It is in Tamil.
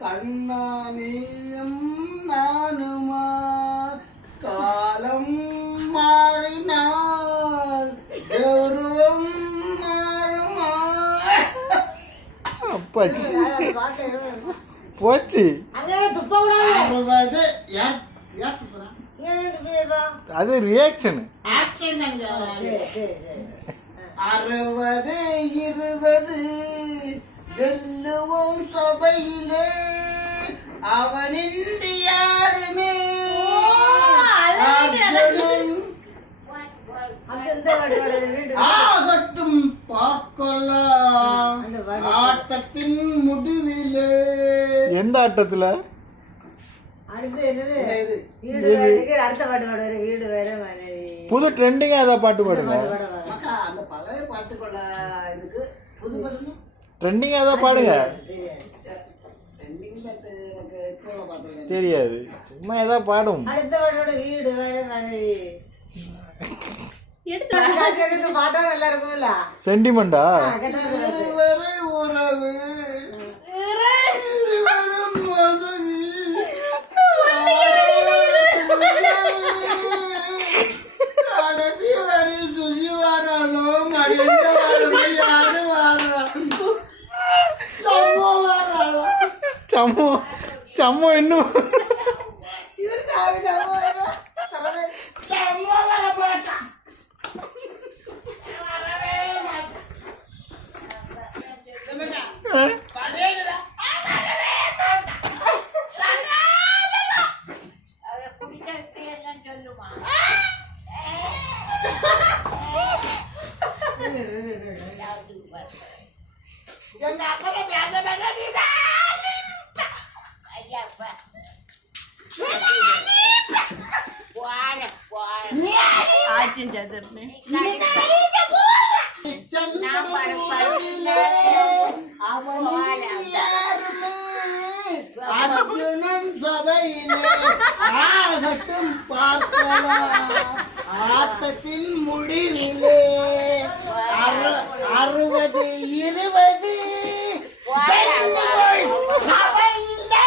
கண்ணா நீயும் நானுமா காலம் மாறினால் கௌரவம் மாறுமா போச்சு அது ரியாக்ஷன் 60 20 வெல்லுவோம் சபையிலே அவனின்றி யாருமே ஆகட்டும் பார்க்கலாம் ஆட்டத்தின் முடிவிலே. எந்த ஆட்டத்துல? புது ட்ரெண்டிங்கா ஏதாவது பாட்டு பாடுங்க. அந்த பழைய பாட்டுக்குள்ள இதுக்கு புது பாட்டு ட்ரெண்டிங்கா ஏதாவது பாடுங்க. தெரியாது, சும்மா ஏதாவது பாடும். சென்டிமெண்டா? உறவு சம்மோ இன்னும் அர்ஜுனன் சபையிலே ஆகட்டும் பார்க்கலாம் ஆட்டத்தின் முடிவிலே 60 20 சபையிலே